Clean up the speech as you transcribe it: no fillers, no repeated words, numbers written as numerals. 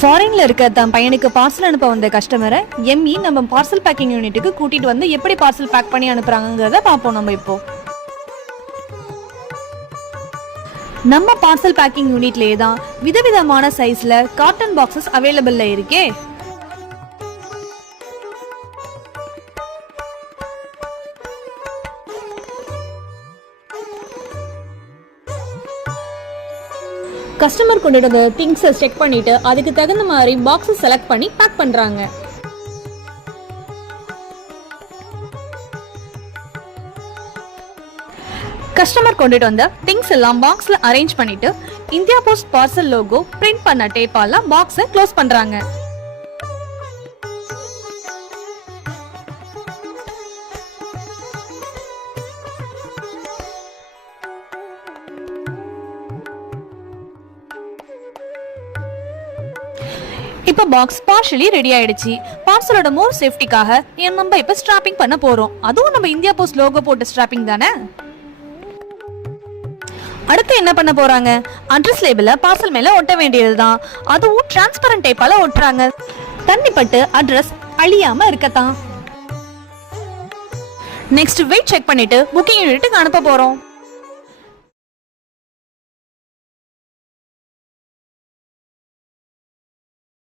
ஃபாரின்ல இருக்க தன் பையனுக்கு பார்சல் அனுப்ப வந்த கஸ்டமரை எம்மி நம்ம பார்சல் பேக்கிங் யூனிட்டுக்கு கூட்டிட்டு வந்து எப்படி பார்சல் பேக் பண்ணி அனுப்புறாங்கிறத பார்ப்போம். நம்ம பார்சல் பேக்கிங் யூனிட்லயே தான் விதவிதமான சைஸ்ல காட்டன் பாக்ஸஸ் அவைலபிள்ல இருக்கே. கஸ்டமர் கொண்டு வந்த திங்ஸை செக் பண்ணிட்டு அதுக்கு தகுந்த மாதிரி பாக்ஸை செலக்ட் பண்ணி பேக் பண்றாங்க. கஸ்டமர் கொண்டுட்டு வந்த திங்ஸ் எல்லாம் பாக்ஸ்ல அரேஞ்ச் பண்ணிட்டு India post parcel logo print பண்ண டேப்பால பாக்ஸை க்ளோஸ் பண்றாங்க. இப்ப பாக்ஸ் பார்ஷலி ரெடி ஆயிடுச்சு. பார்சலோட மோர் சேஃப்டிக்காக நம்ம இப்ப ஸ்ட்ராப்பிங் பண்ண போறோம். அதுவும் நம்ம இந்தியா போஸ்ட் லோகோ போட்ட ஸ்ட்ராப்பிங் தானே. அடுத்து என்ன பண்ண போறாங்க? அட்ரஸ் லேபிள பார்சல் மேல ஒட்ட வேண்டியதுதான். அதுவும் டிரான்ஸ்பரண்ட் டேப்பால ஒட்டுறாங்க. தண்ணி பட்டு அட்ரஸ் அழியாம இருக்கத்தான். நெக்ஸ்ட் வெயிட் செக் பண்ணிட்டு புக்கிங் யூனிட்டுக்கு அனுப்ப போறோம்.